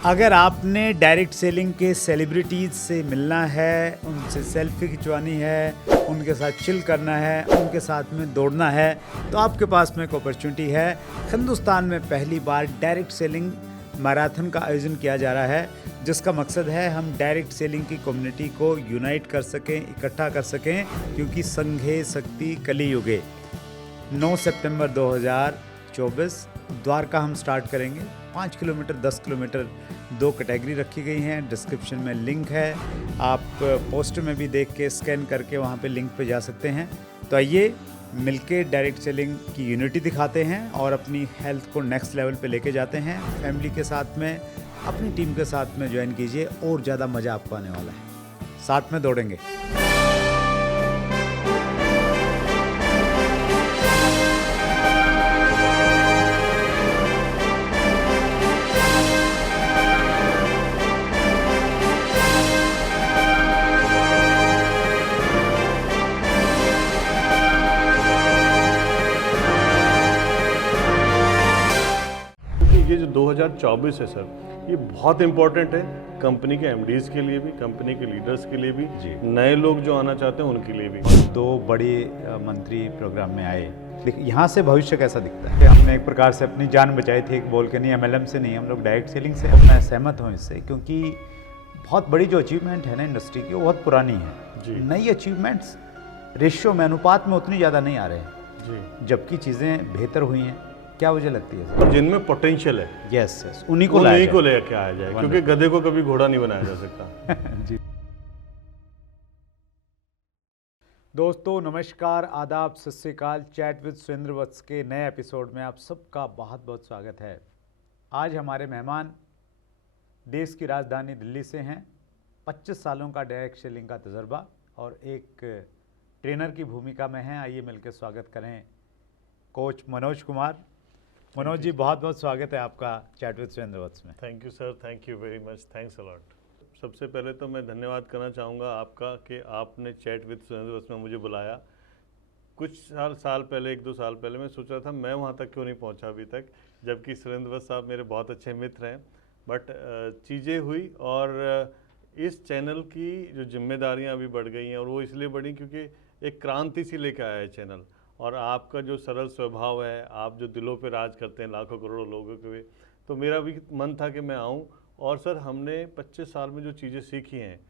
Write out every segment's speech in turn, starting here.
अगर आपने direct selling के सेलिब्रिटीज़ से मिलना है, उनसे सेल्फी खिंचवानी है, उनके साथ चिल करना है, उनके साथ में दौड़ना है, तो आपके पास में एक अपॉर्चुनिटी है। हिंदुस्तान में पहली बार डायरेक्ट सेलिंग मैराथन का आयोजन किया जा रहा है, जिसका मकसद है हम डायरेक्ट सेलिंग की कम्युनिटी को यूनाइट कर सकें, इकट्ठा कर सकें, क्योंकि संघे शक्ति कलियुगे। 9 सितंबर 2024 द्वारका हम स्टार्ट करेंगे। 5 किलोमीटर, 10 किलोमीटर, 2 कैटेगरी रखी गई हैं। डिस्क्रिप्शन में लिंक है, आप पोस्टर में भी देख के स्कैन करके वहाँ पे लिंक पे जा सकते हैं। तो आइए मिलके डायरेक्ट सेलिंग की यूनिटी दिखाते हैं और अपनी हेल्थ को नेक्स्ट लेवल पे लेके जाते हैं। फैमिली के साथ में, अपनी टीम के साथ में ज्वाइन कीजिए और ज़्यादा मज़ा आपको आने वाला है। साथ में दौड़ेंगे। ये जो 2024 है सर, ये बहुत इम्पोर्टेंट है कंपनी के एमडीज़ के लिए भी, कंपनी के लीडर्स के लिए भी, नए लोग जो आना चाहते हैं उनके लिए भी। 2 बड़े मंत्री प्रोग्राम में आए। देखिए यहाँ से भविष्य कैसा दिखता है। हमने एक प्रकार से अपनी जान बचाई थी, एक बोल के नहीं, एमएलएम से नहीं, हम लोग डायरेक्ट सेलिंग से। मैं सहमत हूँ इससे, क्योंकि बहुत बड़ी जो अचीवमेंट है ना इंडस्ट्री की, वो बहुत पुरानी है। नई अचीवमेंट्स रेशियो में, अनुपात में उतनी ज़्यादा नहीं आ रहे हैं, जबकि चीज़ें बेहतर हुई हैं। क्या वजह लगती है और जिनमें पोटेंशियल है, यस, उन्हीं को लेके आया जाए, क्योंकि गधे को कभी घोड़ा नहीं बनाया जा सकता। जी। दोस्तों नमस्कार, आदाब, सत श्री अकाल। चैट विद सुरेंद्र वत्स के नए एपिसोड में आप सबका बहुत बहुत स्वागत है। आज हमारे मेहमान देश की राजधानी दिल्ली से हैं। 25 सालों का डायरेक्ट सेलिंग का तजर्बा और एक ट्रेनर की भूमिका में हैं। आइए मिलकर स्वागत करें कोच मनोज कुमार। मनोज जी, बहुत बहुत स्वागत है आपका चैट विद सुरेंद्र वत्स में। Thank you sir, thank you very much, thanks a lot. सबसे पहले तो मैं धन्यवाद करना चाहूँगा आपका कि आपने चैट विद सुरेंद्र वत्स में मुझे बुलाया। कुछ साल पहले, 1-2 साल पहले मैं सोच रहा था मैं वहाँ तक क्यों नहीं पहुँचा अभी तक, जबकि सुरेंद्र वत्स साहब मेरे बहुत अच्छे मित्र हैं। बट चीज़ें हुई और इस चैनल की जो जिम्मेदारियाँ अभी बढ़ गई हैं, और वो इसलिए बढ़ी क्योंकि एक क्रांति सी लेकर आया है चैनल। और आपका जो सरल स्वभाव है, आप जो दिलों पे राज करते हैं लाखों करोड़ों लोगों के, तो मेरा भी मन था कि मैं आऊँ। और सर, हमने 25 साल में जो चीज़ें सीखी हैं,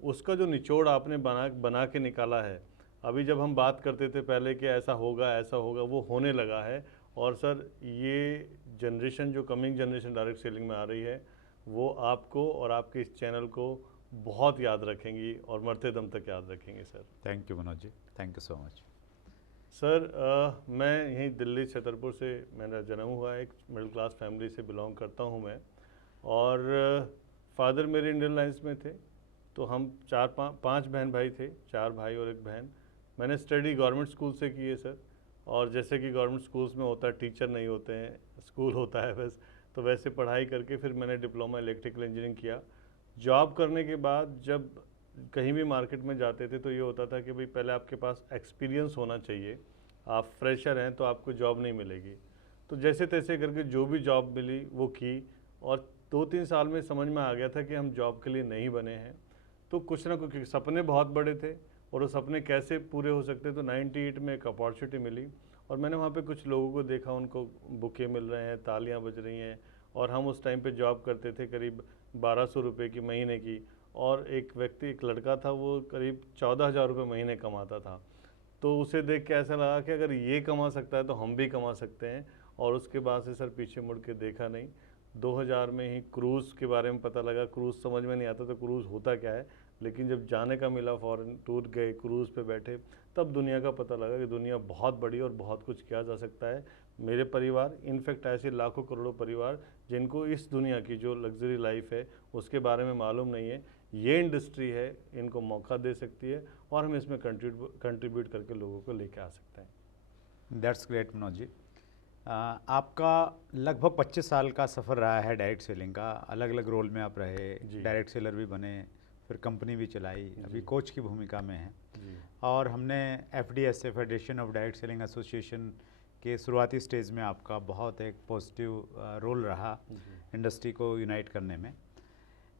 उसका जो निचोड़ आपने बना के निकाला है। अभी जब हम बात करते थे पहले कि ऐसा होगा, वो होने लगा है। और सर, ये जनरेशन जो कमिंग जनरेशन डायरेक्ट सेलिंग में आ रही है, वो आपको और आपके इस चैनल को बहुत याद रखेंगी और मरते दम तक याद रखेंगे sir. Thank you Manoj ji, thank you so much. Sir, मैं यहीं दिल्ली छतरपुर से मेरा जन्म हुआ है। एक मिडिल क्लास फैमिली से बिलोंग करता हूं मैं। और फादर मेरे इंडियन लाइंस में थे, तो हम 5 बहन भाई थे, 4 भाई और 1 बहन। मैंने स्टडी गवर्नमेंट स्कूल से की है सर। और जैसे कि गवर्नमेंट स्कूल्स में होता है, टीचर नहीं होते हैं, स्कूल होता है बस, तो वैसे पढ़ाई करके फिर मैंने डिप्लोमा इलेक्ट्रिकल इंजीनियरिंग किया। जॉब करने के बाद जब कहीं भी मार्केट में जाते थे तो ये होता था कि भाई पहले आपके पास एक्सपीरियंस होना चाहिए, आप फ्रेशर हैं तो आपको जॉब नहीं मिलेगी। तो जैसे तैसे करके जो भी जॉब मिली वो की, और 2-3 साल में समझ में आ गया था कि हम जॉब के लिए नहीं बने हैं। तो कुछ ना कुछ सपने बहुत बड़े थे, और वो सपने कैसे पूरे हो सकते, तो 98 में एक अपॉर्चुनिटी मिली। और मैंने वहाँ पे कुछ लोगों को देखा, उनको बुके मिल रहे हैं, तालियाँ बज रही हैं, और हम उस टाइम पे जॉब करते थे करीब 1200 रुपये की महीने की। और एक व्यक्ति, एक लड़का था, वो करीब 14,000 रुपये महीने कमाता था। तो उसे देख के ऐसा लगा कि अगर ये कमा सकता है तो हम भी कमा सकते हैं। और उसके बाद से सर पीछे मुड़ के देखा नहीं। 2000 में ही क्रूज़ के बारे में पता लगा। क्रूज़ समझ में नहीं आता तो क्रूज़ होता क्या है, लेकिन जब जाने का मिला, फॉरेन टूर गए, क्रूज़ पे बैठे, तब दुनिया का पता लगा कि दुनिया बहुत बड़ी और बहुत कुछ किया जा सकता है। मेरे परिवार, इनफैक्ट ऐसे लाखों करोड़ों परिवार जिनको इस दुनिया की जो लग्जरी लाइफ है उसके बारे में मालूम नहीं है, ये इंडस्ट्री है, इनको मौका दे सकती है, और हम इसमें कंट्रीब्यूट करके लोगों को लेके आ सकते हैं। That's great Manoj ji. आपका लगभग 25 साल का सफ़र रहा है डायरेक्ट सेलिंग का। अलग अलग रोल में आप रहे, डायरेक्ट सेलर भी बने, फिर कंपनी भी चलाई, अभी कोच की भूमिका में हैं। और हमने FDSA, federation of direct selling association के शुरुआती स्टेज में आपका बहुत एक पॉजिटिव रोल रहा। इंडस्ट्री को यूनाइट करने में।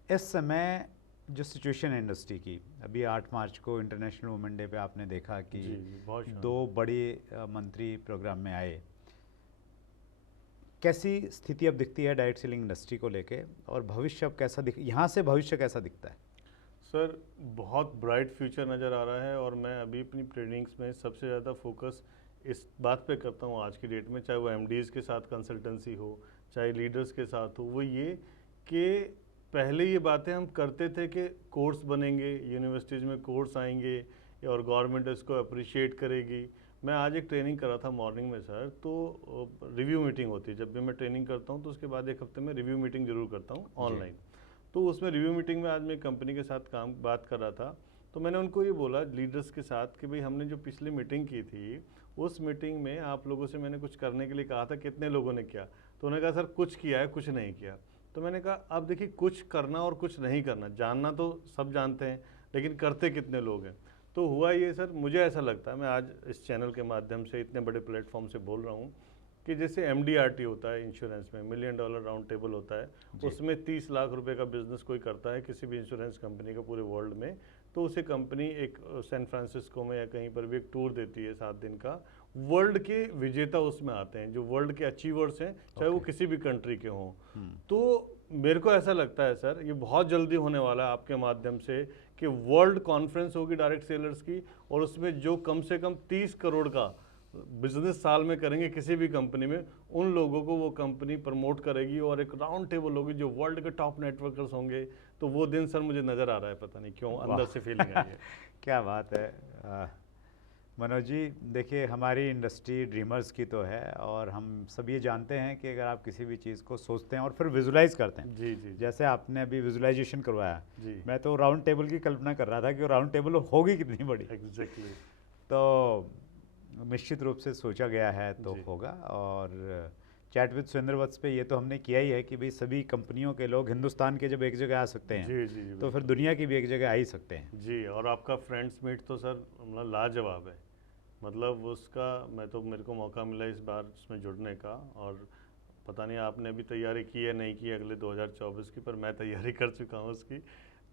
इस समय जो सिचुएशन है इंडस्ट्री की, अभी 8 मार्च को इंटरनेशनल वुमेन डे पे आपने देखा कि जी, बहुत शानदार। 2 बड़े मंत्री प्रोग्राम में आए। कैसी स्थिति अब दिखती है डायरेक्ट सेलिंग इंडस्ट्री को लेके, और भविष्य अब कैसा यहाँ से भविष्य कैसा दिखता है? सर बहुत ब्राइट फ्यूचर नज़र आ रहा है, और मैं अभी अपनी ट्रेनिंग्स में सबसे ज़्यादा फोकस इस बात पे करता हूँ आज की डेट में, चाहे वो एमडीज़ के साथ कंसल्टेंसी हो, चाहे लीडर्स के साथ हो, वो ये कि पहले ये बातें हम करते थे कि कोर्स बनेंगे, यूनिवर्सिटीज़ में कोर्स आएंगे और गवर्नमेंट इसको अप्रिशिएट करेगी। मैं आज एक ट्रेनिंग कर रहा था मॉर्निंग में सर, तो रिव्यू मीटिंग होती है जब भी मैं ट्रेनिंग करता हूँ, तो उसके बाद एक हफ्ते में रिव्यू मीटिंग ज़रूर करता हूँ ऑनलाइन। तो उसमें रिव्यू मीटिंग में आज मैं कंपनी के साथ बात कर रहा था, तो मैंने उनको ये बोला लीडर्स के साथ कि भाई हमने जो पिछली मीटिंग की थी, उस मीटिंग में आप लोगों से मैंने कुछ करने के लिए कहा था, कितने लोगों ने किया? तो उन्होंने कहा सर कुछ किया है, कुछ नहीं किया। तो मैंने कहा अब देखिए, कुछ करना और कुछ नहीं करना, जानना तो सब जानते हैं, लेकिन करते कितने लोग हैं? तो हुआ ये सर, मुझे ऐसा लगता है, मैं आज इस चैनल के माध्यम से इतने बड़े प्लेटफॉर्म से बोल रहा हूँ कि जैसे MDRT होता है इंश्योरेंस में, $1 मिलियन राउंड टेबल होता है, उसमें 30 लाख रुपए का बिजनेस कोई करता है किसी भी इंश्योरेंस कंपनी का पूरे वर्ल्ड में, तो उसे कंपनी एक सैन फ्रांसिस्को में या कहीं पर भी एक टूर देती है 7 दिन का। वर्ल्ड के विजेता उसमें आते हैं, जो वर्ल्ड के अचीवर्स हैं, चाहे वो किसी भी कंट्री के हों। तो मेरे को ऐसा लगता है सर, ये बहुत जल्दी होने वाला है आपके माध्यम से कि वर्ल्ड कॉन्फ्रेंस होगी डायरेक्ट सेलर्स की, और उसमें जो कम से कम 30 करोड़ का बिजनेस साल में करेंगे किसी भी कंपनी में, उन लोगों को वो कंपनी प्रमोट करेगी, और एक राउंड टेबल होगी जो वर्ल्ड के टॉप नेटवर्कर्स होंगे। तो वो दिन सर मुझे नज़र आ रहा है, पता नहीं क्यों अंदर से फीलिंग आई है। क्या बात है मनोज जी। देखिए, हमारी इंडस्ट्री ड्रीमर्स की तो है, और हम सब ये जानते हैं कि अगर आप किसी भी चीज़ को सोचते हैं और फिर विजुलाइज करते हैं, जी, जैसे आपने अभी विजुलाइजेशन करवाया, जी, मैं तो राउंड टेबल की कल्पना कर रहा था कि राउंड टेबल होगी कितनी बड़ी। एग्जैक्टली। तो निश्चित रूप से सोचा गया है तो जी। होगा। और चैट विद सुरेंद्र वत्स पे ये तो हमने किया ही है कि भाई सभी कंपनियों के लोग हिंदुस्तान के जब एक जगह आ सकते हैं, जी, जी, तो फिर दुनिया की भी एक जगह आ ही सकते हैं। जी। और आपका फ्रेंड्स मीट तो सर मतलब लाजवाब है, मतलब उसका मेरे को मौका मिला इस बार उसमें जुड़ने का, और पता नहीं आपने अभी तैयारी की है नहीं की अगले 2024 की, पर मैं तैयारी कर चुका हूँ उसकी।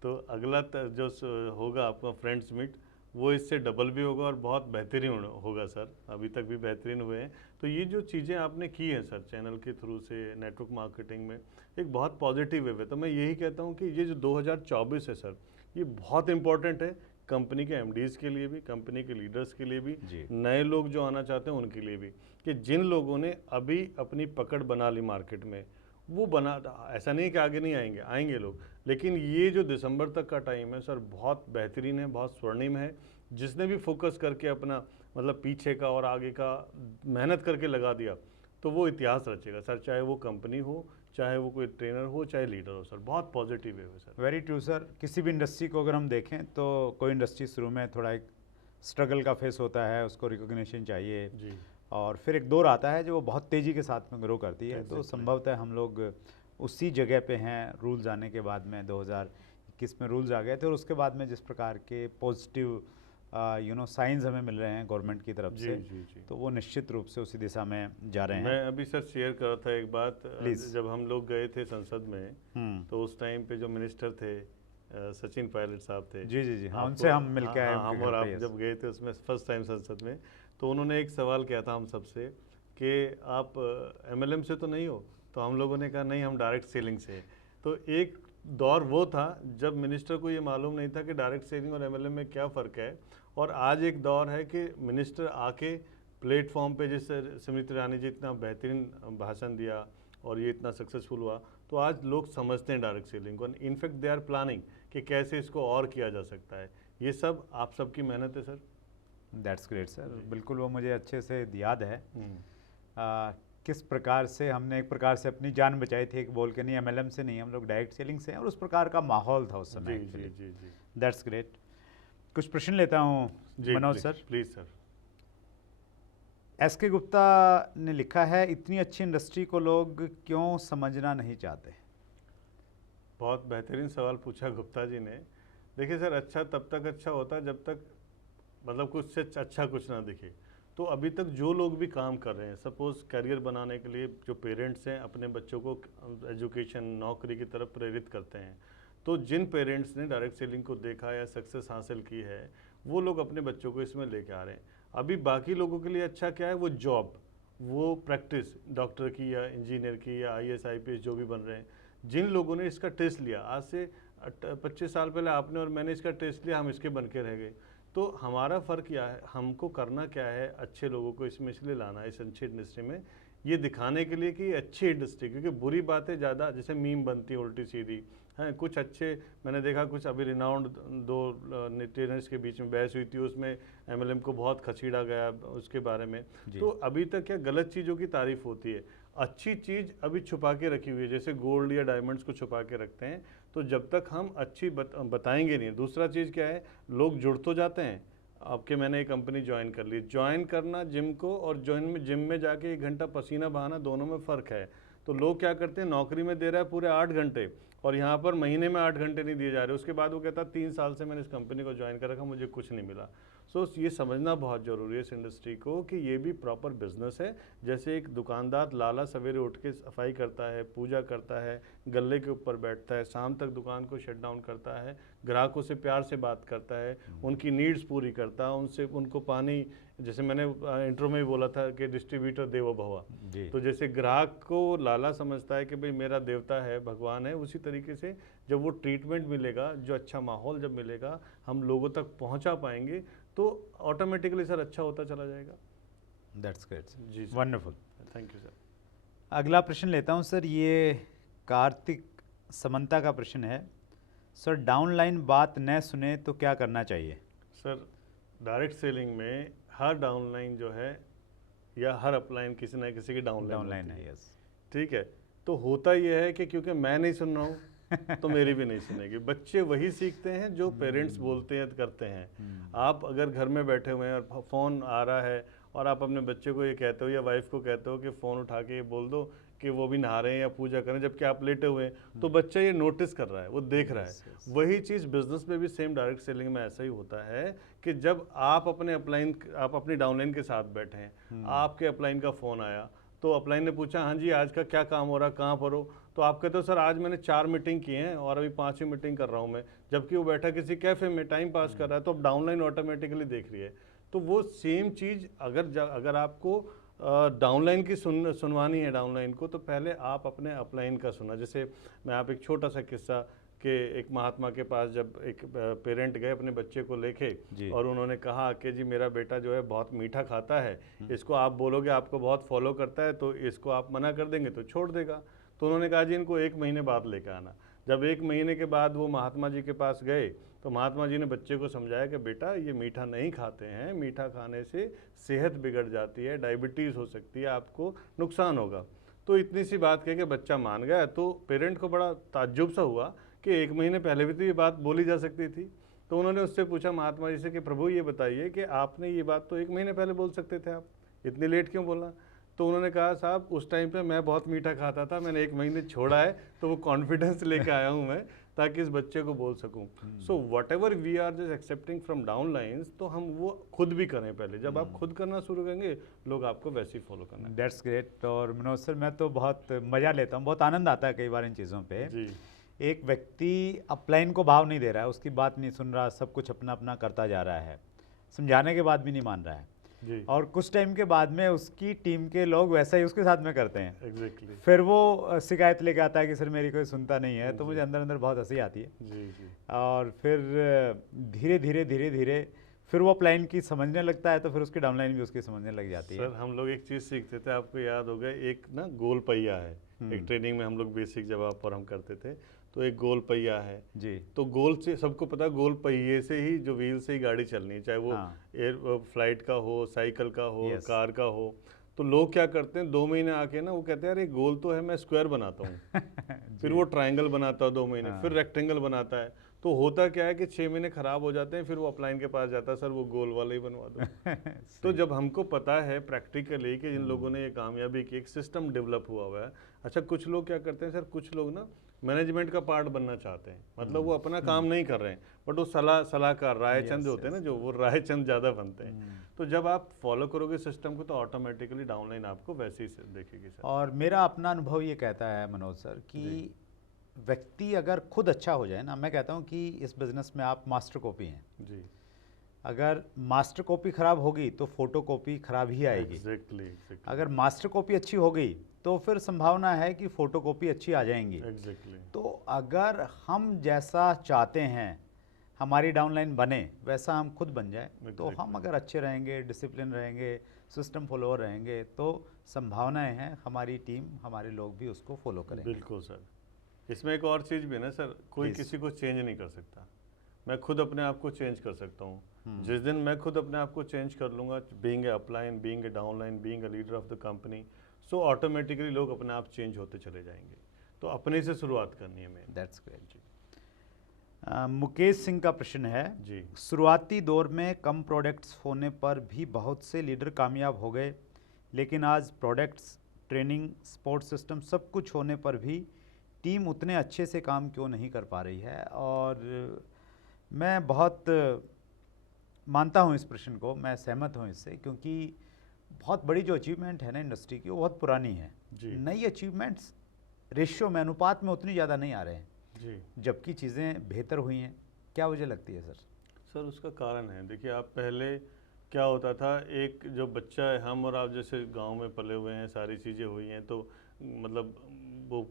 तो अगला जो होगा आपका फ्रेंड्स मीट, वो इससे डबल भी होगा और बहुत बेहतरीन होगा सर, अभी तक भी बेहतरीन हुए हैं। तो ये जो चीज़ें आपने की हैं सर चैनल के थ्रू से, नेटवर्क मार्केटिंग में एक बहुत पॉजिटिव वे है, तो मैं यही कहता हूँ कि ये जो 2024 है सर, ये बहुत इंपॉर्टेंट है कंपनी के एमडीज़ के लिए भी, कंपनी के लीडर्स के लिए भी, नए लोग जो आना चाहते हैं उनके लिए भी, कि जिन लोगों ने अभी अपनी पकड़ बना ली मार्केट में, वो बना, ऐसा नहीं कि आगे नहीं आएंगे, आएंगे लोग, लेकिन ये जो दिसंबर तक का टाइम है सर बहुत बेहतरीन है, बहुत स्वर्णिम है। जिसने भी फोकस करके अपना मतलब पीछे का और आगे का मेहनत करके लगा दिया, तो वो इतिहास रचेगा सर, चाहे वो कंपनी हो, चाहे वो कोई ट्रेनर हो, चाहे लीडर हो सर, बहुत पॉजिटिव है सर। Very true sir. किसी भी इंडस्ट्री को अगर हम देखें तो कोई इंडस्ट्री शुरू में थोड़ा एक स्ट्रगल का फेस होता है, उसको रिकॉग्निशन चाहिए जी, और फिर एक दौर आता है जो वो बहुत तेज़ी के साथ में ग्रो करती है। तो संभवतः हम लोग उसी जगह पे हैं। रूल्स आने के बाद में 2021 में रूल्स आ गए थे, और उसके बाद में जिस प्रकार के पॉजिटिव साइंस हमें मिल रहे हैं गवर्नमेंट की तरफ से, जी। तो वो निश्चित रूप से उसी दिशा में जा रहे हैं। मैं अभी सर शेयर कर रहा था एक बात, जब हम लोग गए थे संसद में, तो उस टाइम पे जो मिनिस्टर थे सचिन पायलट साहब थे। जी, हाँ, उनसे हम मिल के आए। हम और आप जब गए थे उसमें फर्स्ट टाइम संसद में, तो उन्होंने एक सवाल किया था हम सबसे कि आप MLM से तो नहीं हो? तो हम लोगों ने कहा नहीं, हम डायरेक्ट सेलिंग से। तो एक दौर वो था जब मिनिस्टर को ये मालूम नहीं था कि डायरेक्ट सेलिंग और MLM में क्या फ़र्क है, और आज एक दौर है कि मिनिस्टर आके प्लेटफॉर्म पे, जैसे स्मृति ईरानी जी इतना बेहतरीन भाषण दिया और ये इतना सक्सेसफुल हुआ, तो आज लोग समझते हैं डायरेक्ट सेलिंग को, इनफैक्ट दे आर प्लानिंग कि कैसे इसको और किया जा सकता है। ये सब आप सबकी मेहनत है सर। That's great sir. बिल्कुल, वो मुझे अच्छे से याद है किस प्रकार से हमने एक प्रकार से अपनी जान बचाई थी, एक बोल के नहीं MLM से नहीं, हम लोग डायरेक्ट सेलिंग से हैं, और उस प्रकार का माहौल था उस समय। जी। That's great. कुछ प्रश्न लेता हूँ Manoj sir. Please sir. SK Gupta ने लिखा है, इतनी अच्छी इंडस्ट्री को लोग क्यों समझना नहीं चाहते? बहुत बेहतरीन सवाल पूछा गुप्ता जी ने। देखिए सर, अच्छा तब तक अच्छा होता है जब तक मतलब कुछ से अच्छा कुछ ना दिखे। तो अभी तक जो लोग भी काम कर रहे हैं, सपोज़ करियर बनाने के लिए जो पेरेंट्स हैं अपने बच्चों को एजुकेशन नौकरी की तरफ प्रेरित करते हैं, तो जिन पेरेंट्स ने डायरेक्ट सेलिंग को देखा या सक्सेस हासिल की है वो लोग अपने बच्चों को इसमें लेके आ रहे हैं। अभी बाकी लोगों के लिए अच्छा क्या है, वो जॉब, वो प्रैक्टिस डॉक्टर की या इंजीनियर की या IAS IPS जो भी बन रहे हैं। जिन लोगों ने इसका टेस्ट लिया, आज से 25 साल पहले आपने और मैंने इसका टेस्ट लिया, हम इसके बन के रह गए। तो हमारा फ़र्क क्या है, हमको करना क्या है, अच्छे लोगों को इसमें इसलिए लाना है इस अच्छी इंडस्ट्री में, ये दिखाने के लिए कि अच्छी इंडस्ट्री, क्योंकि बुरी बातें ज़्यादा जैसे मीम बनती है उल्टी सीधी हैं। कुछ अच्छे मैंने देखा, कुछ अभी रिनाउंड 2 ट्रेनर्स के बीच में बहस हुई थी, उसमें MLM को बहुत खसीड़ा गया उसके बारे में। तो अभी तक क्या गलत चीज़ों की तारीफ होती है, अच्छी चीज़ अभी छुपा के रखी हुई है, जैसे गोल्ड या डायमंड्स को छुपा के रखते हैं। तो जब तक हम अच्छी बताएंगे नहीं। दूसरा चीज़ क्या है, लोग जुड़ तो जाते हैं। आपके मैंने एक कंपनी ज्वाइन कर ली, ज्वाइन करना जिम को और जिम में जाके 1 घंटा पसीना बहाना, दोनों में फ़र्क है। तो लोग क्या करते हैं, नौकरी में दे रहा है पूरे 8 घंटे और यहाँ पर महीने में 8 घंटे नहीं दिए जा रहे। उसके बाद वो कहता है 3 साल से मैंने इस कंपनी को ज्वाइन कर रखा, मुझे कुछ नहीं मिला। सो ये समझना बहुत ज़रूरी है इस इंडस्ट्री को कि ये भी प्रॉपर बिजनेस है। जैसे एक दुकानदार लाला सवेरे उठ के सफाई करता है, पूजा करता है, गले के ऊपर बैठता है, शाम तक दुकान को शट डाउन करता है, ग्राहकों से प्यार से बात करता है, उनकी नीड्स पूरी करता है, उनको पानी, जैसे मैंने इंट्रो में ही बोला था कि डिस्ट्रीब्यूटर देवो भवा। तो जैसे ग्राहक को लाला समझता है कि भाई मेरा देवता है, भगवान है, उसी तरीके से जब वो ट्रीटमेंट मिलेगा, जो अच्छा माहौल जब मिलेगा, हम लोगों तक पहुंचा पाएंगे, तो ऑटोमेटिकली सर अच्छा होता चला जाएगा। That's great ji, wonderful, thank you sir. अगला प्रश्न लेता हूं सर, ये कार्तिक समंता का प्रश्न है। सर डाउनलाइन बात न सुने तो क्या करना चाहिए? सर डायरेक्ट सेलिंग में हर डाउनलाइन जो है या हर अपलाइन किसी ना किसी की डाउनलाइन है, यस। ठीक है, तो होता यह है कि क्योंकि मैं नहीं सुन रहा हूँ तो मेरी भी नहीं सुनेगी। बच्चे वही सीखते हैं जो पेरेंट्स बोलते हैं करते हैं। आप अगर घर में बैठे हुए हैं और फ़ोन आ रहा है और आप अपने बच्चे को ये कहते हो या वाइफ को कहते हो कि फ़ोन उठा के ये बोल दो कि वो भी नहा रहे हैं या पूजा करें, जबकि आप लेटे हुए हैं, तो बच्चा ये नोटिस कर रहा है, वो देख रहा है। वही चीज़ बिजनेस में भी सेम डायरेक्ट सेलिंग में ऐसा ही होता है कि जब आप अपनी डाउनलाइन के साथ बैठे हैं, आपके अपलाइन का फ़ोन आया, तो अपलाइन ने पूछा हाँ जी आज का क्या काम हो रहा, कहाँ पर हो, तो आप कहते हो सर आज मैंने 4 मीटिंग की हैं और अभी 5वीं मीटिंग कर रहा हूँ मैं, जबकि वो बैठा किसी कैफ़े में टाइम पास कर रहा है, तो अब डाउनलाइन ऑटोमेटिकली देख रही है। तो वो सेम चीज़ अगर आपको डाउनलाइन की सुनवानी है डाउनलाइन को, तो पहले आप अपने अपलाइन का सुना। जैसे मैं आप एक छोटा सा किस्सा कि एक महात्मा के पास जब एक पेरेंट गए अपने बच्चे को लेके और उन्होंने कहा कि जी मेरा बेटा जो है बहुत मीठा खाता है, इसको आप बोलोगे आपको बहुत फॉलो करता है, तो इसको आप मना कर देंगे तो छोड़ देगा। तो उन्होंने कहा जी इनको 1 महीने बाद लेकर आना। जब 1 महीने के बाद वो महात्मा जी के पास गए तो महात्मा जी ने बच्चे को समझाया कि बेटा ये मीठा नहीं खाते हैं, मीठा खाने से सेहत बिगड़ जाती है, डायबिटीज़ हो सकती है, आपको नुकसान होगा। तो इतनी सी बात कह के बच्चा मान गया। तो पेरेंट को बड़ा ताज्जुब सा हुआ कि 1 महीने पहले भी तो ये बात बोली जा सकती थी। तो उन्होंने उससे पूछा महात्मा जी से कि प्रभु ये बताइए कि आपने ये बात तो 1 महीने पहले बोल सकते थे, आप इतनी लेट क्यों बोला? तो उन्होंने कहा साहब उस टाइम पे मैं बहुत मीठा खाता था, मैंने 1 महीने छोड़ा है, तो वो कॉन्फिडेंस लेके आया हूँ मैं ताकि इस बच्चे को बोल सकूं। So whatever we are just accepting from downlines, तो हम वो खुद भी करें पहले। जब आप खुद करना शुरू करेंगे लोग आपको वैसे ही फॉलो करना। That's great. और मनोज सर मैं तो बहुत मज़ा लेता हूँ, बहुत आनंद आता है कई बार इन चीज़ों पे। जी, एक व्यक्ति अपलाइन को भाव नहीं दे रहा है, उसकी बात नहीं सुन रहा, सब कुछ अपना अपना करता जा रहा है, समझाने के बाद भी नहीं मान रहा है जी, और कुछ टाइम के बाद में उसकी टीम के लोग वैसा ही उसके साथ में करते हैं। एग्जैक्टली। फिर वो शिकायत लेके आता है कि सर मेरी कोई सुनता नहीं है, तो मुझे अंदर अंदर बहुत हंसी आती है। जी जी। और फिर धीरे धीरे फिर वो अपलाइन की समझने लगता है, तो फिर उसकी डाउनलाइन भी उसकी समझने लग जाती है। सर हम लोग एक चीज़ सीखते थे, आपको याद होगा, एक ना गोल पहिया है। एक ट्रेनिंग में हम लोग बेसिक जब आप और हम करते थे, तो एक गोल पहिया है जी। तो गोल से सबको पता, गोल पहिए से ही, जो व्हील से ही गाड़ी चलनी है, चाहे वो एयर फ्लाइट का हो, साइकिल का हो, कार का हो। तो लोग क्या करते हैं 2 महीने आके ना वो कहते हैं यार ये गोल तो है, मैं स्क्वायर बनाता हूँ फिर वो ट्रायंगल बनाता है 2 महीने, फिर रेक्टेंगल बनाता है। तो होता क्या है कि 6 महीने खराब हो जाते हैं, फिर वो अपलाइन के पास जाता है, सर वो गोल वाला ही बनवा दो तो जब हमको पता है प्रैक्टिकली कि जिन लोगों ने ये कामयाबी की, एक सिस्टम डेवलप हुआ है। अच्छा कुछ लोग क्या करते हैं सर, कुछ लोग ना मैनेजमेंट का पार्ट बनना चाहते हैं, मतलब वो अपना काम नहीं कर रहे हैं बट वो सलाहकार रायचंद होते हैं ना, जो वो रायचंद ज़्यादा बनते हैं। तो जब आप फॉलो करोगे सिस्टम को तो ऑटोमेटिकली डाउनलाइन आपको वैसे ही देखेगी सर। और मेरा अपना अनुभव ये कहता है मनोज सर कि व्यक्ति अगर खुद अच्छा हो जाए ना, मैं कहता हूँ कि इस बिज़नेस में आप मास्टर कॉपी हैं जी, अगर मास्टर कॉपी ख़राब होगी तो फोटो कॉपी ख़राब ही आएगी। एग्जैक्टली अगर मास्टर कॉपी अच्छी हो गई तो फिर संभावना है कि फ़ोटो कॉपी अच्छी आ जाएंगी। एग्जैक्टली। तो अगर हम जैसा चाहते हैं हमारी डाउनलाइन बने वैसा हम खुद बन जाए तो हम अगर अच्छे रहेंगे, डिसिप्लिन रहेंगे, सिस्टम फॉलोअर रहेंगे तो संभावनाएं हैं हमारी टीम, हमारे लोग भी उसको फॉलो करेंगे। बिल्कुल सर। इसमें एक और चीज़ भी है ना सर, कोई किसी को चेंज नहीं कर सकता, मैं खुद अपने आप को चेंज कर सकता हूँ। जिस दिन मैं खुद अपने आप को चेंज कर लूँगा, being a upline, being a downline, being a leader of the company, so automatically लोग अपने आप चेंज होते चले जाएंगे। तो अपने से शुरुआत करनी है मेन। दैट्स ग्रेट जी। मुकेश सिंह का प्रश्न है जी, शुरुआती दौर में कम प्रोडक्ट्स होने पर भी बहुत से लीडर कामयाब हो गए, लेकिन आज प्रोडक्ट्स, ट्रेनिंग, सपोर्ट सिस्टम सब कुछ होने पर भी टीम उतने अच्छे से काम क्यों नहीं कर पा रही है। और मैं बहुत मानता हूँ इस प्रश्न को, मैं सहमत हूँ इससे, क्योंकि बहुत बड़ी जो अचीवमेंट है ना इंडस्ट्री की वो बहुत पुरानी है। नई अचीवमेंट्स रेशियो में, अनुपात में उतनी ज़्यादा नहीं आ रहे हैं जी, जबकि चीज़ें बेहतर हुई हैं। क्या वजह लगती है सर? सर उसका कारण है, देखिए आप पहले क्या होता था, एक जो बच्चा है, हम और आप जैसे गांव में पले हुए हैं, सारी चीज़ें हुई हैं, तो मतलब वो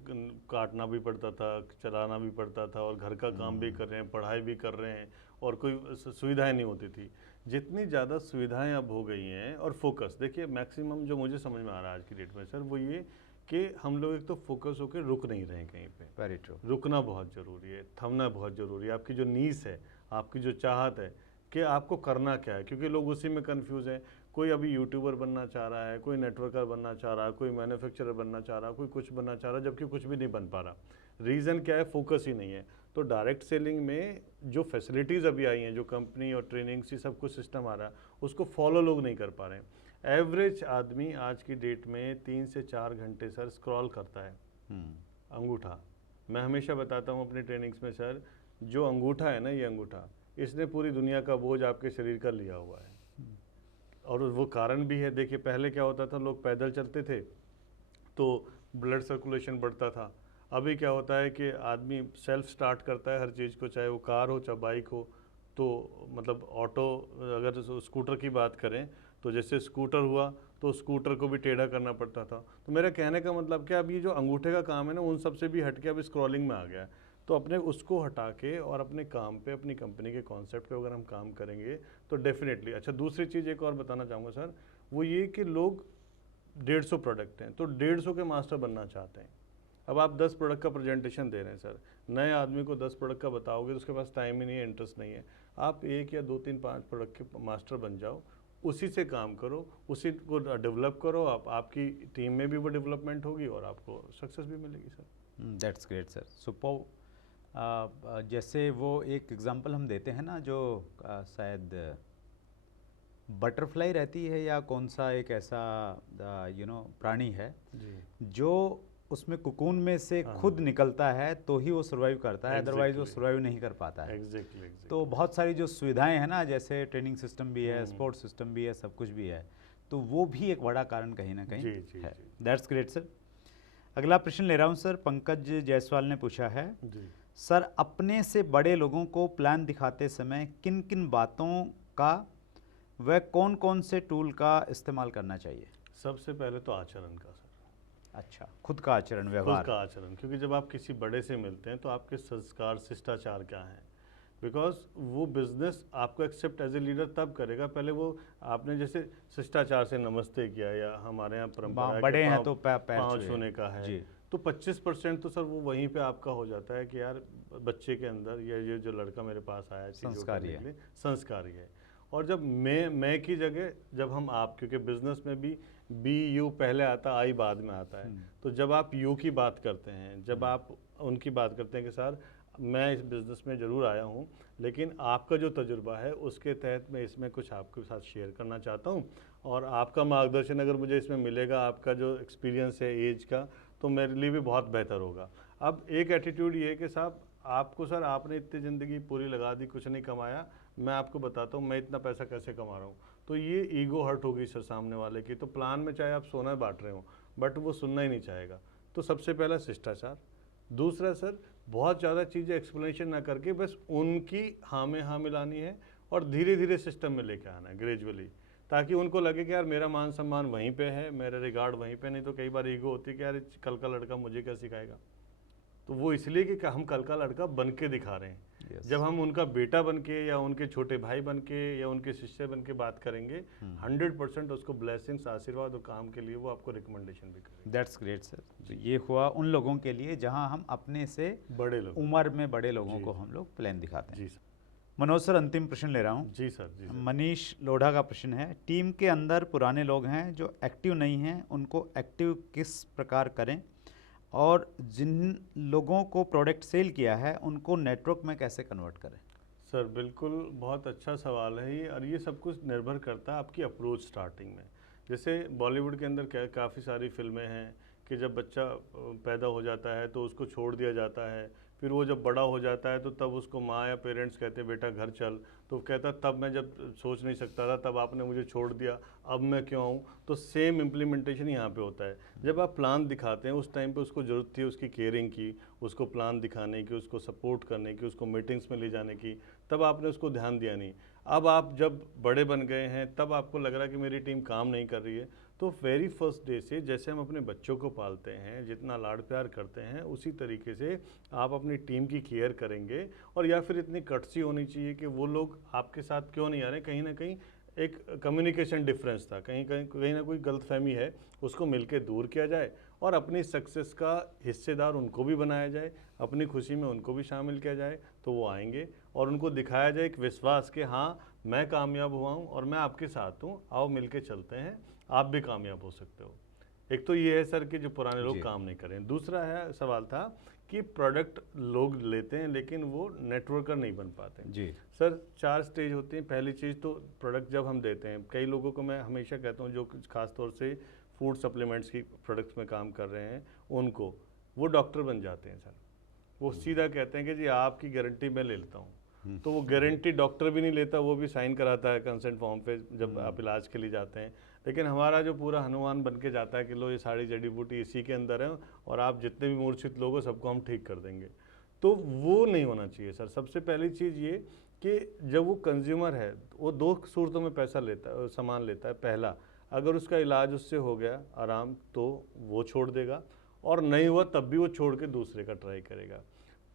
काटना भी पड़ता था, चलाना भी पड़ता था, और घर का काम भी कर रहे हैं, पढ़ाई भी कर रहे हैं, और कोई सुविधाएं नहीं होती थी। जितनी ज़्यादा सुविधाएं अब हो गई हैं, और फोकस देखिए मैक्सिमम जो मुझे समझ में आ रहा है आज की डेट में सर, वो ये कि हम लोग एक तो फोकस होकर रुक नहीं रहे हैं कहीं पे। Very true. रुकना बहुत ज़रूरी है, थमना बहुत ज़रूरी है। आपकी जो नीस है, आपकी जो चाहत है कि आपको करना क्या है, क्योंकि लोग उसी में कंफ्यूज हैं। कोई अभी यूट्यूबर बनना चाह रहा है, कोई नेटवर्कर बनना चाह रहा है, कोई मैन्युफैक्चरर बनना चाह रहा है, कोई कुछ बनना चाह रहा है, जबकि कुछ भी नहीं बन पा रहा। रीज़न क्या है? फोकस ही नहीं है। तो डायरेक्ट सेलिंग में जो फैसिलिटीज़ अभी आई हैं, जो कंपनी और ट्रेनिंग से सब कुछ सिस्टम आ रहा है, उसको फॉलो लोग नहीं कर पा रहे हैं। एवरेज आदमी आज की डेट में 3 से 4 घंटे सर स्क्रॉल करता है अंगूठा। मैं हमेशा बताता हूँ अपनी ट्रेनिंग्स में सर, जो अंगूठा है ना, ये अंगूठा, इसने पूरी दुनिया का बोझ आपके शरीर का लिया हुआ है। और वो कारण भी है, देखिए पहले क्या होता था, लोग पैदल चलते थे तो ब्लड सर्कुलेशन बढ़ता था। अभी क्या होता है कि आदमी सेल्फ स्टार्ट करता है हर चीज़ को, चाहे वो कार हो चाहे बाइक हो। तो मतलब ऑटो, अगर स्कूटर की बात करें तो जैसे स्कूटर हुआ तो स्कूटर को भी टेढ़ा करना पड़ता था। तो मेरा कहने का मतलब क्या, अब ये जो अंगूठे का काम है ना, उन सब से भी हट के अब स्क्रॉलिंग में आ गया है। तो अपने उसको हटा के और अपने काम पे, अपनी कंपनी के कॉन्सेप्ट पे अगर हम काम करेंगे तो डेफिनेटली। अच्छा, दूसरी चीज़ एक और बताना चाहूँगा सर, वो ये कि लोग 150 प्रोडक्ट हैं तो 150 के मास्टर बनना चाहते हैं। अब आप 10 प्रोडक्ट का प्रेजेंटेशन दे रहे हैं सर, नए आदमी को 10 प्रोडक्ट का बताओगे तो उसके पास टाइम ही नहीं है, इंटरेस्ट नहीं है। आप 1 या 2 3 5 प्रोडक्ट के मास्टर बन जाओ, उसी से काम करो, उसी को डेवलप करो। आपकी टीम में भी वो डेवलपमेंट होगी और आपको सक्सेस भी मिलेगी sir. That's great sir, super. जैसे वो एक एग्जांपल हम देते हैं ना, जो शायद बटरफ्लाई रहती है या कौन सा एक ऐसा प्राणी है जी, जो उसमें कुकून में से खुद निकलता है तो ही वो सर्वाइव करता है, अदरवाइज वो सर्वाइव नहीं कर पाता है। एग्जैक्टली। तो बहुत सारी जो सुविधाएं हैं ना, जैसे ट्रेनिंग सिस्टम भी है, स्पोर्ट्स सिस्टम भी है, सब कुछ भी है, तो वो भी एक बड़ा कारण कहीं ना कहीं है। That's great sir. अगला प्रश्न ले रहा हूँ सर, पंकज जायसवाल ने पूछा है जी, सर, अपने से बड़े लोगों को प्लान दिखाते समय किन किन बातों का व कौन कौन से टूल का इस्तेमाल करना चाहिए? सबसे पहले तो आचरण का सर। अच्छा, खुद का आचरण, व्यवहार। खुद का आचरण, क्योंकि जब आप किसी बड़े से मिलते हैं तो आपके संस्कार, शिष्टाचार क्या हैं। बिकॉज वो बिजनेस आपको एक्सेप्ट एज ए लीडर तब करेगा, पहले वो आपने जैसे शिष्टाचार से नमस्ते किया, या हमारे यहाँ परंपरा है बड़े हैं कि तो पाँव छूने का है, तो 25% तो सर वो वहीं पे आपका हो जाता है कि यार बच्चे के अंदर, या ये जो लड़का मेरे पास आया संस्कारी है। और जब मैं की जगह जब हम आप, क्योंकि बिजनेस में भी बी यू पहले आता, आई बाद में आता है, तो जब आप यू की बात करते हैं, जब आप उनकी बात करते हैं कि सर मैं इस बिज़नेस में ज़रूर आया हूँ, लेकिन आपका जो तजुर्बा है उसके तहत मैं इसमें कुछ आपके साथ शेयर करना चाहता हूँ, और आपका मार्गदर्शन अगर मुझे इसमें मिलेगा, आपका जो एक्सपीरियंस है एज का, तो मेरे लिए भी बहुत बेहतर होगा। अब एक एटीट्यूड ये है कि साहब आपको सर आपने इतनी ज़िंदगी पूरी लगा दी, कुछ नहीं कमाया, मैं आपको बताता हूँ मैं इतना पैसा कैसे कमा रहा हूँ। तो ये ईगो हर्ट होगी सर सामने वाले की। तो प्लान में चाहे आप सोना बांट रहे हो बट वो सुनना ही नहीं चाहेगा। तो सबसे पहला शिष्टाचार। दूसरा सर, बहुत ज़्यादा चीज़ें एक्सप्लेनेशन ना करके बस उनकी हाँ में हाँ मिलानी है और धीरे धीरे सिस्टम में लेके आना है ग्रेजुअली, ताकि उनको लगे कि यार मेरा मान सम्मान वहीं पे है, मेरा रिगार्ड वहीं पे। नहीं तो कई बार ईगो होती है कि यार कल का लड़का मुझे क्या सिखाएगा। तो वो इसलिए कि हम कल का लड़का बन के दिखा रहे हैं। जब हम उनका बेटा बन के या उनके छोटे भाई बन के या उनके शिष्य बन के बात करेंगे, 100% उसको ब्लेसिंग्स, आशीर्वाद और काम के लिए वो आपको रिकमेंडेशन भी करेंगे। That's great sir. तो ये हुआ उन लोगों के लिए जहां हम अपने से बड़े लोग, उम्र में बड़े लोगों को हम लोग प्लान दिखाते हैं। जी सर। मनोज सर, अंतिम प्रश्न ले रहा हूँ। जी सर। जी सर। मनीष लोढ़ा का प्रश्न है, टीम के अंदर पुराने लोग हैं जो एक्टिव नहीं हैं, उनको एक्टिव किस प्रकार करें, और जिन लोगों को प्रोडक्ट सेल किया है उनको नेटवर्क में कैसे कन्वर्ट करें? सर बिल्कुल बहुत अच्छा सवाल है ये, और ये सब कुछ निर्भर करता है आपकी अप्रोच स्टार्टिंग में। जैसे बॉलीवुड के अंदर काफ़ी सारी फिल्में हैं कि जब बच्चा पैदा हो जाता है तो उसको छोड़ दिया जाता है, फिर वो जब बड़ा हो जाता है तो तब उसको माँ या पेरेंट्स कहते हैं बेटा घर चल, तो कहता तब मैं जब सोच नहीं सकता था तब आपने मुझे छोड़ दिया, अब मैं क्यों आऊँ। तो सेम इम्प्लीमेंटेशन यहाँ पे होता है। जब आप प्लान दिखाते हैं उस टाइम पे उसको ज़रूरत थी उसकी केयरिंग की, उसको प्लान दिखाने की, उसको सपोर्ट करने की, उसको मीटिंग्स में ले जाने की, तब आपने उसको ध्यान दिया नहीं। अब आप जब बड़े बन गए हैं तब आपको लग रहा है कि मेरी टीम काम नहीं कर रही है। तो वेरी फर्स्ट डे से जैसे हम अपने बच्चों को पालते हैं, जितना लाड प्यार करते हैं, उसी तरीके से आप अपनी टीम की केयर करेंगे। और या फिर इतनी कटसी होनी चाहिए कि वो लोग आपके साथ क्यों नहीं आ रहे, कहीं ना कहीं एक कम्युनिकेशन डिफरेंस था, कहीं ना कोई गलतफहमी है, उसको मिलके दूर किया जाए और अपनी सक्सेस का हिस्सेदार उनको भी बनाया जाए, अपनी खुशी में उनको भी शामिल किया जाए। तो वो आएंगे और उनको दिखाया जाए एक विश्वास कि हाँ मैं कामयाब हुआ हूँ और मैं आपके साथ हूँ, आओ मिलके चलते हैं, आप भी कामयाब हो सकते हो। एक तो ये है सर कि जो पुराने लोग काम नहीं करें। दूसरा है सवाल था कि प्रोडक्ट लोग लेते हैं लेकिन वो नेटवर्कर नहीं बन पाते जी सर। 4 स्टेज होते हैं। पहली चीज़ तो प्रोडक्ट जब हम देते हैं, कई लोगों को मैं हमेशा कहता हूँ जो खास तौर से फूड सप्लीमेंट्स की प्रोडक्ट्स में काम कर रहे हैं, उनको वो डॉक्टर बन जाते हैं सर। वो सीधा कहते हैं कि जी आपकी गारंटी मैं ले लेता हूँ। तो वो गारंटी डॉक्टर भी नहीं लेता, वो भी साइन कराता है कंसेंट फॉर्म पे जब आप इलाज के लिए जाते हैं। लेकिन हमारा जो पूरा हनुमान बन के जाता है कि लो ये सारी जड़ी बूटी इसी के अंदर है और आप जितने भी मूर्छित लोग हो सबको हम ठीक कर देंगे। तो वो नहीं होना चाहिए सर। सबसे पहली चीज़ ये कि जब वो कंज्यूमर है वो 2 सूरतों में पैसा लेता है, सामान लेता है। पहला, अगर उसका इलाज उससे हो गया आराम तो वो छोड़ देगा, और नहीं हुआ तब भी वो छोड़ के दूसरे का ट्राई करेगा।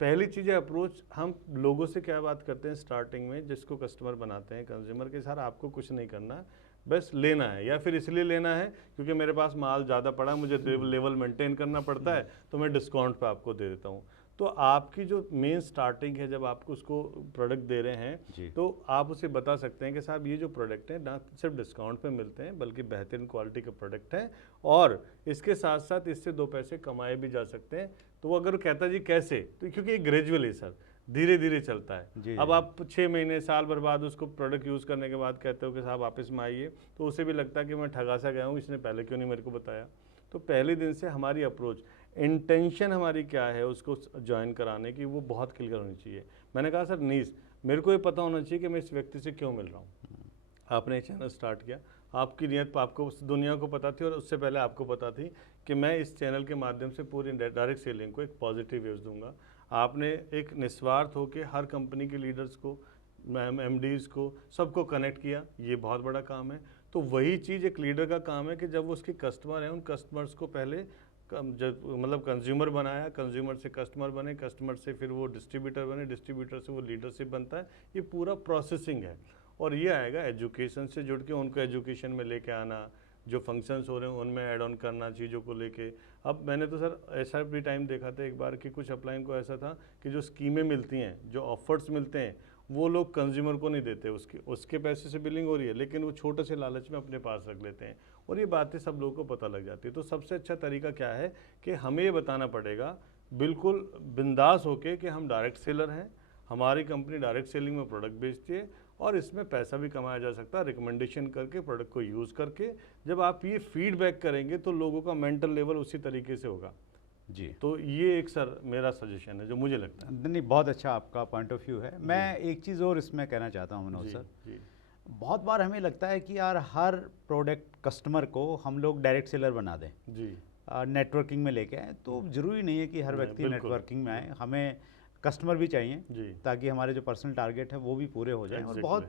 पहली चीज़ है अप्रोच। हम लोगों से क्या बात करते हैं स्टार्टिंग में, जिसको कस्टमर बनाते हैं कंज्यूमर के, सर आपको कुछ नहीं करना, बस लेना है, या फिर इसलिए लेना है क्योंकि मेरे पास माल ज़्यादा पड़ा, मुझे लेवल मेंटेन करना पड़ता है तो मैं डिस्काउंट पे आपको दे देता हूँ। तो आपकी जो मेन स्टार्टिंग है, जब आपको उसको प्रोडक्ट दे रहे हैं तो आप उसे बता सकते हैं कि साहब ये जो प्रोडक्ट है ना सिर्फ डिस्काउंट पे मिलते हैं बल्कि बेहतरीन क्वालिटी के प्रोडक्ट हैं और इसके साथ साथ इससे 2 पैसे कमाए भी जा सकते हैं। तो वो अगर कहता है जी कैसे, तो क्योंकि ये ग्रेजुअली सर धीरे धीरे चलता है। अब आप 6 महीने साल भर बाद उसको प्रोडक्ट यूज़ करने के बाद कहते हो कि साहब वापस में आइए, तो उसे भी लगता है कि मैं ठगा सा गया हूँ, इसने पहले क्यों नहीं मेरे को बताया। तो पहले दिन से हमारी अप्रोच, इंटेंशन हमारी क्या है उसको ज्वाइन कराने की, वो बहुत क्लियर होनी चाहिए। मैंने कहा सर नीस मेरे को ये पता होना चाहिए कि मैं इस व्यक्ति से क्यों मिल रहा हूँ। आपने चैनल स्टार्ट किया, आपकी नीयत आपको दुनिया को पता थी और उससे पहले आपको पता थी कि मैं इस चैनल के माध्यम से पूरी डायरेक्ट सेलिंग को एक पॉजिटिव वेव्स दूंगा। आपने एक निस्वार्थ होकर हर कंपनी के लीडर्स को, एमडीज़ को, सबको कनेक्ट किया, ये बहुत बड़ा काम है। तो वही चीज़ एक लीडर का काम है कि जब वो उसके कस्टमर हैं उन कस्टमर्स को पहले मतलब कंज्यूमर बनाया, कंज्यूमर से कस्टमर बने, कस्टमर से फिर वो डिस्ट्रीब्यूटर बने, डिस्ट्रीब्यूटर से वो लीडरशिप बनता है। ये पूरा प्रोसेसिंग है। और ये आएगा एजुकेशन से जुड़ के, उनको एजुकेशन में लेके आना, जो फंक्शंस हो रहे हैं उनमें ऐड ऑन करना चीज़ों को लेके। अब मैंने तो सर ऐसा भी टाइम देखा था एक बार कि कुछ अपलाइन को ऐसा था कि जो स्कीमें मिलती हैं, जो ऑफर्स मिलते हैं, वो लोग कंज्यूमर को नहीं देते, उसके पैसे से बिलिंग हो रही है लेकिन वो छोटे से लालच में अपने पास रख लेते हैं और ये बातें सब लोगों को पता लग जाती है। तो सबसे अच्छा तरीका क्या है कि हमें ये बताना पड़ेगा बिल्कुल बिंदास होके कि हम डायरेक्ट सेलर हैं, हमारी कंपनी डायरेक्ट सेलिंग में प्रोडक्ट बेचती है और इसमें पैसा भी कमाया जा सकता है रिकमेंडेशन करके, प्रोडक्ट को यूज़ करके। जब आप ये फीडबैक करेंगे तो लोगों का मेंटल लेवल उसी तरीके से होगा। जी। तो ये एक सर मेरा सजेशन है जो मुझे लगता है। नहीं, बहुत अच्छा आपका पॉइंट ऑफ व्यू है। मैं एक चीज़ और इसमें कहना चाहता हूँ मनोज जी सर, जी बहुत बार हमें लगता है कि यार हर प्रोडक्ट कस्टमर को हम लोग डायरेक्ट सेलर बना दें, जी नेटवर्किंग में लेके आए, तो ज़रूरी नहीं है कि हर नहीं, व्यक्ति बिल्कुल, नेटवर्किंग में आए। हमें कस्टमर भी चाहिए जी ताकि हमारे जो पर्सनल टारगेट है वो भी पूरे हो जाएं। Exactly.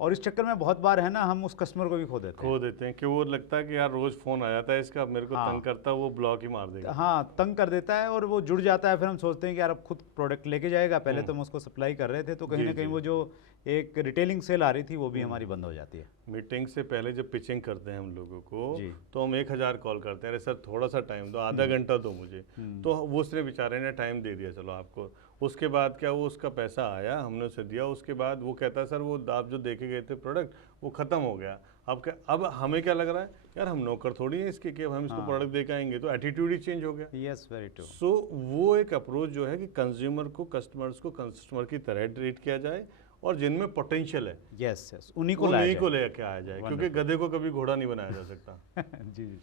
और इस चक्कर में बहुत बार है ना, हम उस कस्टमर को भी खो देते हैं। खो देते हैं कि वो लगता है कि यार रोज फोन आ जाता है इसका, अब मेरे को हाँ। तंग करता है, वो ब्लॉक ही मार देगा। हाँ, तंग कर देता है और वो जुड़ जाता है। फिर हम सोचते हैं कि यार अब खुद प्रोडक्ट लेके जाएगा, पहले तो हम उसको सप्लाई कर रहे थे, तो कहीं जी, ना कहीं जी। वो जो एक रिटेलिंग सेल आ रही थी वो भी हमारी बंद हो जाती है। मीटिंग से पहले जब पिचिंग करते हैं हम लोगों को, जी। तो हम 1000 कॉल करते हैं, अरे सर थोड़ा सा टाइम दो, आधा घंटा दो मुझे। तो वो उसने बेचारे ने टाइम दे दिया, चलो आपको। उसके बाद क्या, वो उसका पैसा आया, हमने उसे दिया। उसके बाद वो कहता है सर वो आप जो देखे गए थे प्रोडक्ट वो ख़त्म हो गया। अब क्या, अब हमें क्या लग रहा है यार हम नौकर थोड़ी हैं इसके कि अब हम इसको प्रोडक्ट दे के आएंगे, तो एटीट्यूड ही चेंज हो गया। Yes, very true. सो वो एक अप्रोच जो है कि कंज्यूमर को, कस्टमर्स को कस्टमर की तरह ट्रीट किया जाए, और जिनमें पोटेंशियल है यस यस, उन्हीं को लाया जाए। लेके आया जाए, क्योंकि गधे को कभी घोड़ा नहीं बनाया जा सकता। जी जी,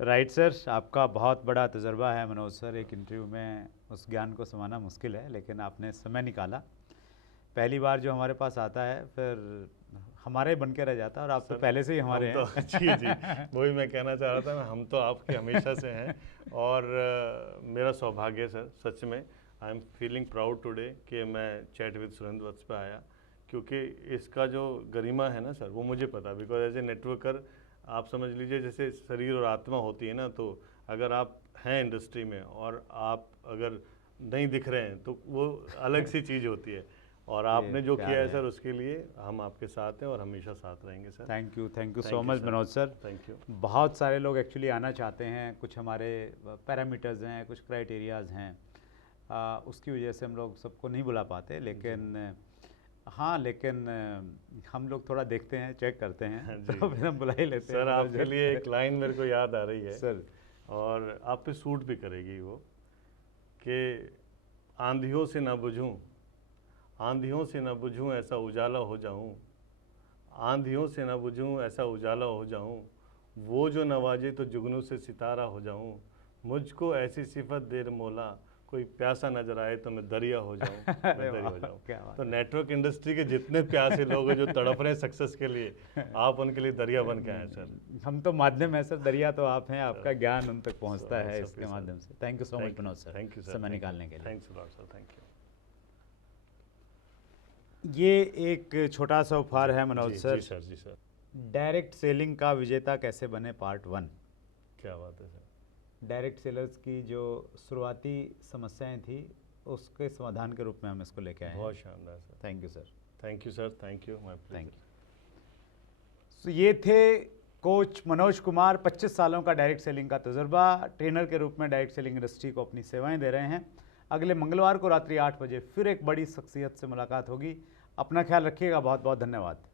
राइट सर। आपका बहुत बड़ा तजुर्बा है मनोज सर, एक इंटरव्यू में उस ज्ञान को समाना मुश्किल है, लेकिन आपने समय निकाला। पहली बार जो हमारे पास आता है फिर हमारे बन के रह जाता है, और आप तो पहले से ही हमारे हम हैं। तो जी जी, वही मैं कहना चाह रहा था, हम तो आपके हमेशा से हैं। और मेरा सौभाग्य है सर, सच में I am feeling proud today कि मैं चैट विद सुरेंद्र वत्स पे आया, क्योंकि इसका जो गरिमा है ना सर, वो मुझे पता, बिकॉज एज ए नेटवर्कर आप समझ लीजिए जैसे शरीर और आत्मा होती है ना, तो अगर आप हैं इंडस्ट्री में और आप अगर नहीं दिख रहे हैं तो वो अलग सी चीज़ होती है। और आपने जो किया है सर, उसके लिए हम आपके साथ हैं और हमेशा साथ रहेंगे sir. Thank you so much Manoj sir. Thank you. बहुत सारे लोग एक्चुअली आना चाहते हैं, कुछ हमारे पैरामीटर्स हैं, कुछ क्राइटेरियाज हैं, उसकी वजह से हम लोग सबको नहीं बुला पाते, लेकिन हाँ, लेकिन हम लोग थोड़ा देखते हैं, चेक करते हैं, तो फिर हम बुला ही लेते हैं। सर आपके लिए एक लाइन मेरे को याद आ रही है सर, और आप पे सूट भी करेगी वो, कि आंधियों से ना बुझूं, आंधियों से न बुझूं ऐसा उजाला हो जाऊं, आंधियों से न बुझूं ऐसा उजाला हो जाऊं, वो जो नवाजे तो जुगनू से सितारा हो जाऊं, मुझको ऐसी सिफत दे मौला, कोई प्यासा नजर आए तो मैं दरिया हो जाऊं, मैं दरिया हो जाऊं। तो नेटवर्क इंडस्ट्री के जितने प्यासे लोग हैं जो तड़प रहे हैं सक्सेस के लिए, आप उनके लिए दरिया बन के आए सर। हम तो माध्यम है सर, दरिया तो आप हैं, आपका ज्ञान उन तक पहुंचता है इसके माध्यम से। Thank you so much Manoj sir, thank you sir, समय निकालने के लिए। Thanks a lot sir, thank you. ये एक छोटा सा उपहार है मनोज जी, सर। जी सर, जी सर। डायरेक्ट सेलिंग का विजेता कैसे बने पार्ट 1। क्या बात है सर। डायरेक्ट सेलर्स की जो शुरुआती समस्याएं थी उसके समाधान के रूप में हम इसको लेके आए हैं। बहुत शानदार sir. Thank you sir. Thank you sir, thank you, my thank you. So ये थे कोच मनोज कुमार, 25 सालों का डायरेक्ट सेलिंग का तजुर्बा, ट्रेनर के रूप में डायरेक्ट सेलिंग इंडस्ट्री को अपनी सेवाएं दे रहे हैं। अगले मंगलवार को रात्रि 8 बजे फिर एक बड़ी शख्सियत से मुलाकात होगी। अपना ख्याल रखिएगा, बहुत बहुत धन्यवाद।